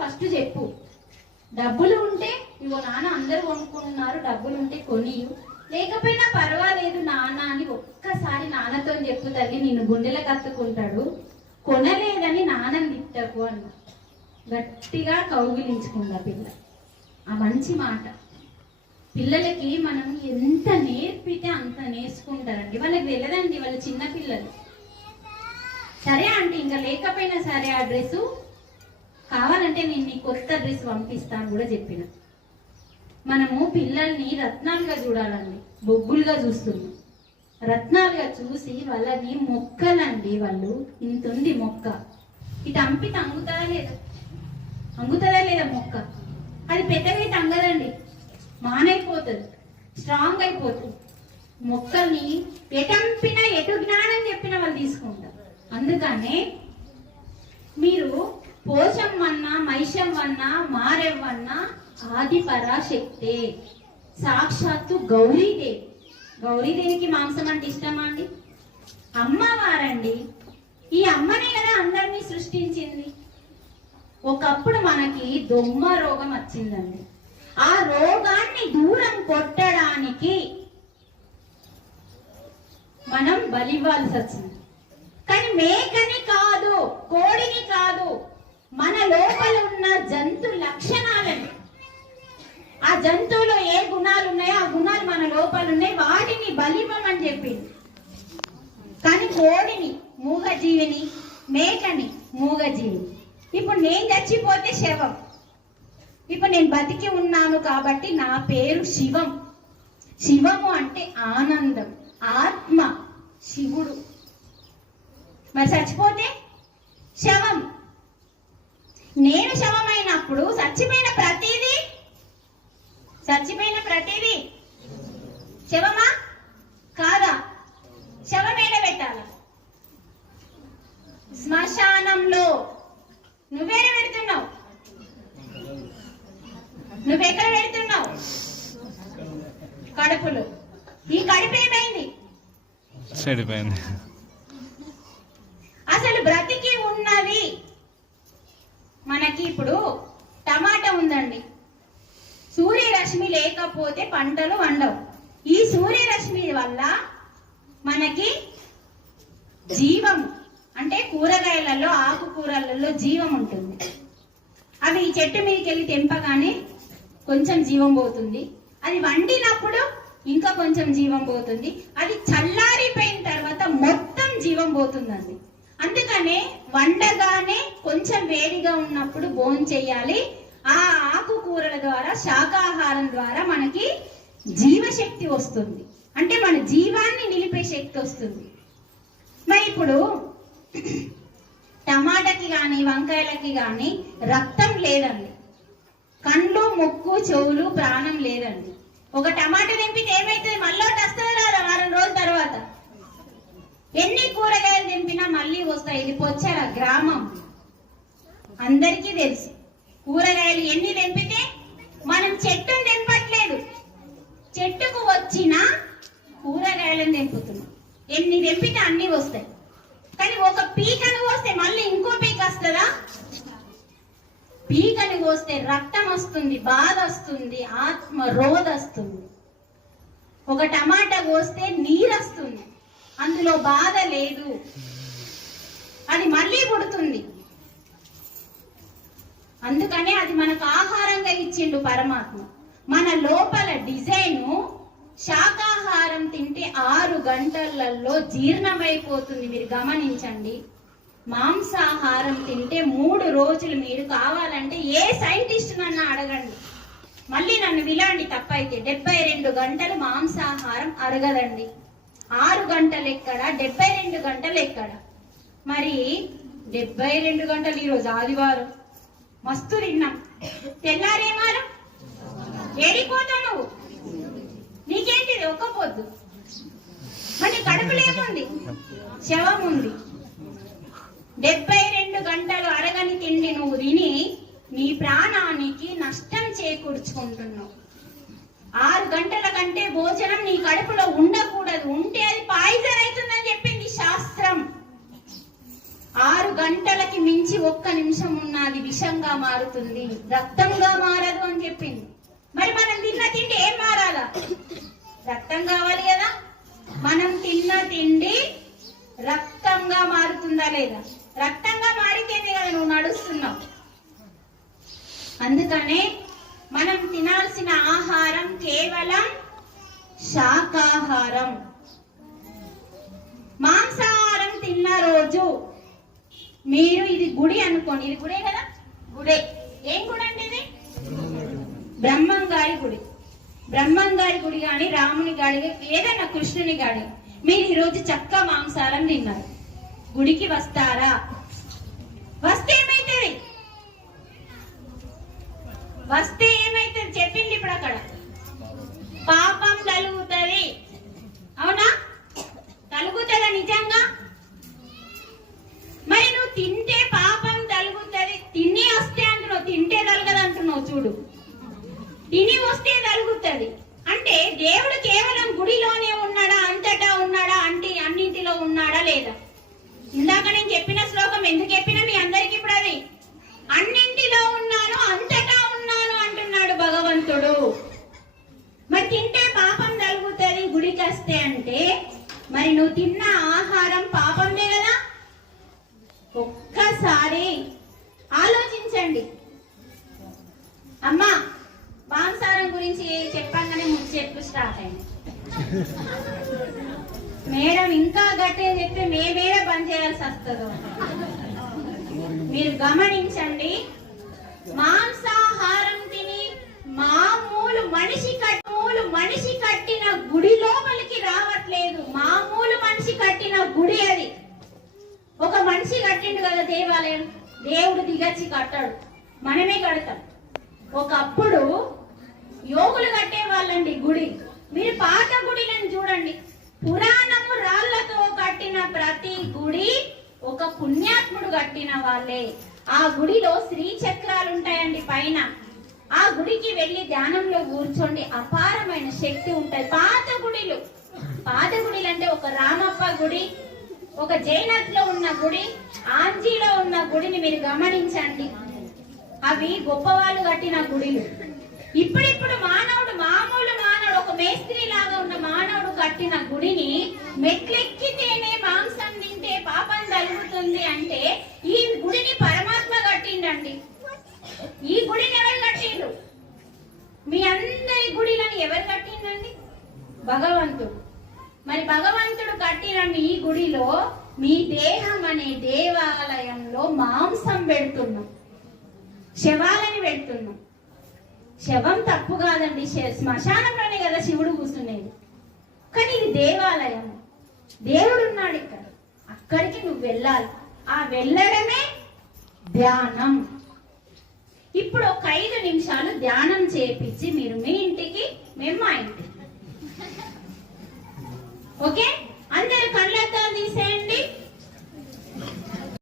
First చెప్పు. డబ్బులు ఉంటే ఇవో నాన్న అందరూ కొనుక్కుంటున్నారు డబ్బులు ఉంటే కొనియు. లేకపోయినా పర్వాలేదు నాన్న అని ఒక్కసారి నాన్నతో చెప్పు తల్లి నేను గుండెలకు కత్తుకుంటాడు కొనలేదని నాన్నని తిట్టకు అన్న. గట్టిగా కౌగిలించుకుందా పిల్ల. ఆ మంచి మాట. పిల్లలకి మనం ఎంత నేర్పితే అంత నేర్చుకుంటారండి. వాళ్ళకి వెళ్ళదండి వాళ్ళ చిన్న పిల్లలు. సరే ఆంటీ ఇంకా లేకపోయినా సరే ఆ డ్రెస్సు కావాలంటే నేను నీ కొత్త డ్రెస్ పంపిస్తాను కూడా చెప్పిన. మనము పిల్లల్ని రత్నాలుగా చూడాలండి. బొగ్గులుగా చూస్తున్నాం. రత్నాలుగా చూసి వాళ్ళని మొక్కలండి వాళ్ళు. ఇంత ఉంది మొక్క. ఇది అంపి అంగుతుందా లేదా? అంగుతుందా లేదా మొక్క? అది పెద్దగా తంగదండి మానైపోతుంది. స్ట్రాంగ్ అయిపోతుంది. మొక్కల్ని ఎటంపినా ఎటు జ్ఞానం చెప్పిన వాళ్ళు తీసుకుంటారు. అందుకనే మీరు పోషమ్మన్నా మైషమ్మన్నా మారెవ్వన్న ఆది పరాశక్తే సాక్షాత్తు గౌరీదేవి. గౌరీదేవికి మాంసం అంటే ఇష్టమా అండి? అమ్మవారండి. ఈ అమ్మనే కదా అందరినీ సృష్టించింది. ఒకప్పుడు మనకి దొమ్మ రోగం వచ్చిందండి. ఆ రోగాన్ని దూరం కొట్టడానికి మనం బలివ్వాల్సి వచ్చింది. కానీ మేకని కాదు కోడిని కాదు మన లోపల ఉన్న జంతు లక్షణాలను. ఆ జంతువులో ఏ గుణాలు ఉన్నాయో ఆ గుణాలు మన లోపల ఉన్నాయి. వాటిని బలిపమని చెప్పింది. కానీ కోడిని మూగజీవిని మేకని మూగజీవిని ఇప్పుడు నేను చచ్చిపోతే శవం. ఇప్పుడు నేను బతికి ఉన్నాను కాబట్టి నా పేరు శివం. శివము అంటే ఆనందం ఆత్మ శివుడు. మరి చచ్చిపోతే శవం. నేను శవమైనప్పుడు చచ్చిపోయిన ప్రతిదీ చచ్చిపోయిన ప్రతిదీ శవమా? కాదా? శవం ఏడ పెట్టాలా? శ్మశానంలో. నువ్వేడ పెడుతున్నావు? నువ్వెక్కడ పెడుతున్నావు? కడుపులో. ఈ కడుపు ఏమైంది? చెడిపోయింది. మనకి ఇప్పుడు టమాటా ఉందండి. సూర్యరశ్మి లేకపోతే పంటలు వండవు. ఈ సూర్యరశ్మి వల్ల మనకి జీవం అంటే కూరగాయలలో ఆకుకూరలలో జీవం ఉంటుంది. అవి ఈ చెట్టు మీదకి వెళ్ళి తెంపగానే కొంచెం జీవం పోతుంది. అది వండినప్పుడు ఇంకా కొంచెం జీవం పోతుంది. అది చల్లారిపోయిన తర్వాత మొత్తం జీవం పోతుందండి. అందుకనే వండగానే కొంచెం వేడిగా ఉన్నప్పుడు బోన్ చేయాలి. ఆ ఆకుకూరల ద్వారా శాకాహారం ద్వారా మనకి జీవశక్తి వస్తుంది. అంటే మన జీవాన్ని నిలిపే శక్తి వస్తుంది. మరి ఇప్పుడు టమాటాకి కానీ వంకాయలకి కానీ రక్తం లేదండి. కళ్ళు ముక్కు చెవులు ప్రాణం లేదండి. ఒక టమాటా తెంపితే ఏమైతుంది? మళ్ళీ వస్తుంది రాదా వారం రోజుల తర్వాత? ఎన్ని కూరగాయలు తెంపినా మళ్ళీ వస్తాయి. ఇది పొచ్చర గ్రామం. అందరికీ తెలుసు. కూరగాయలు ఎన్ని తెంపితే మనం చెట్టును తెంపట్లేదు. చెట్టుకు వచ్చిన కూరగాయలను తెంపుతున్నాం. ఎన్ని తెంపితే అన్ని వస్తాయి. కానీ ఒక పీకను వస్తే మళ్ళీ ఇంకో పీక వస్తుందా? పీకను కోస్తే రక్తం వస్తుంది బాధ వస్తుంది ఆత్మ రోధ వస్తుంది. ఒక టమాటా కోస్తే నీరు వస్తుంది. అందులో బాధ లేదు. అది మళ్ళీ అందుకనే అది మనకు ఆహారంగా ఇచ్చిండు పరమాత్మ. మన లోపల డిజైను శాకాహారం తింటే ఆరు గంటలలో జీర్ణమైపోతుంది. మీరు గమనించండి. మాంసాహారం తింటే మూడు రోజులు మీరు కావాలంటే ఏ సైంటిస్ట్ నన్ను అడగండి. మళ్ళీ నన్ను విలండి తప్పైతే. డెబ్బై రెండు గంటలు మాంసాహారం అరగదండి. ఆరు గంటలు ఎక్కడ? డెబ్బై రెండు గంటలు ఎక్కడ? మరి డెబ్బై రెండు గంటలు ఈరోజు ఆదివారం. మస్తు తిన్నాం. తెల్లారేమారం ఏడిపోతావు నువ్వు? నీకేంటిది? ఒక్క పొద్దు. మరి కడుపులేముంది శవం ఉంది. డెబ్బై రెండు గంటలు అరగని తిండి నువ్వు తిని నీ ప్రాణానికి నష్టం చేకూర్చుకుంటున్నావు. ఆరు గంటల కంటే భోజనం నీ కడుపులో ఉండకూడదు. ఉంటే అది పాయిజన్ అవుతుందని చెప్పి ఆరు గంటలకి మించి ఒక్క నిమిషం ఉన్నది విషంగా మారుతుంది. రక్తంగా మారదు అని చెప్పింది. మరి మనం తిన్న తిండి ఏం మారాలా? రక్తం కావాలి కదా? మనం తిన్న తిండి రక్తంగా మారుతుందా లేదా? రక్తంగా మారితేనే కదా నువ్వు నడుస్తున్నావు. అందుకనే మనం తినాల్సిన ఆహారం కేవలం శాకాహారం మాంసాహారం తిన్న రోజు మీరు ఇది గుడి అనుకోండి. ఇది గుడే కదా? గుడే. ఏం గుడి అండి ఇది? బ్రహ్మం గారి గుడి. బ్రహ్మం గారి గుడి గాని రాముని గాడి ఏదైనా కృష్ణుని గాడి మీరు ఈరోజు చక్క మాంసాహారం తిన్నారు. గుడికి వస్తారా? వస్తే ఏమైతుంది? వస్తే ఏమైతుంది చెప్పింది ఇప్పుడు అక్కడ పాపం కలుగుతుంది అవునా కలుగుతుందా నిజంగా మరి నువ్వు తింటే పాపం తలుగుతుంది తిని వస్తే అంటున్నావు తింటే తలగదు అంటున్నావు చూడు తిని వస్తే తలుగుతుంది అంటే దేవుడు కేవలం గుడిలోనే ఉన్నాడా అంతటా ఉన్నాడా అంటే అన్నింటిలో ఉన్నాడా లేదా? ఇందాక నేను చెప్పిన శ్లోకం ఎందుకు చెప్పినా మీ అందరికి ఇప్పుడు అది. అన్నింటిలో ఉన్నాను అంతటా ఉన్నాను అంటున్నాడు భగవంతుడు. మరి తింటే పాపం తలుగుతుంది గుడికి వస్తే అంటే మరి నువ్వు తిన్న మేడం ఇంకా గట్టే చెప్తే మేమే పని చేయాల్సి వస్తుందో. మీరు గమనించండి మాంసాహారం తిని మామూలు మనిషి కట్టూలు మనిషి కట్టిన గుడి లోపలికి రావట్లేదు. మామూలు మనిషి కట్టిన గుడి అది. ఒక మనిషి కట్టిండు కదా దేవాలయం. దేవుడు దిగచ్చి కట్టాడు. మనమే కడతాం. ఒకప్పుడు యోగులు కట్టే వాళ్ళండి గుడి. మీరు పాత గుడిలను చూడండి. పురాణము రాళ్ళతో కట్టిన ప్రతి గుడి ఒక పుణ్యాత్ముడు కట్టిన వాళ్ళే. ఆ గుడిలో శ్రీ చక్రాలు ఉంటాయండి పైన. ఆ గుడికి వెళ్ళి ధ్యానంలో కూర్చోండి. అపారమైన శక్తి ఉంటాయి. పాత గుడిలు. పాత గుడిలు అంటే ఒక రామప్ప గుడి ఒక జైనత్లో ఉన్న గుడి ఆంజీలో ఉన్న గుడిని మీరు గమనించండి. అవి గొప్పవాళ్ళు కట్టిన గుడిలు. ఇప్పుడిప్పుడు మానవుడు మామూలు ఒక మేస్త్రి లాగా ఉన్న మానవుడు కట్టిన గుడిని మెట్లెక్కితేనే మాంసం తింటే పాపం తలుగుతుంది అంటే ఈ గుడిని పరమాత్మ కట్టిండండి. ఈ గుడిని ఎవరు కట్టిండు మీ అందరి గుడిలను ఎవరు కట్టిండండి? భగవంతుడు. మరి భగవంతుడు కట్టిన మీ గుడిలో మీ దేహం అనే దేవాలయంలో మాంసం పెడుతున్నాం. శవాలని పెడుతున్నాం. శవం తప్పు కాదండి. శ- శ్మశానంలోనే కదా శివుడు కూర్చునేది. కానీ ఇది దేవాలయం. దేవుడు ఉన్నాడు ఇక్కడ. అక్కడికి నువ్వు వెళ్ళాలి. ఆ వెళ్ళడమే ధ్యానం. ఇప్పుడు ఒక ఐదు నిమిషాలు ధ్యానం చేపించి మీరు మీ ఇంటికి మేము మా ఇంటికి. ఓకే? అందరు కళ్ళతో తీసేయండి.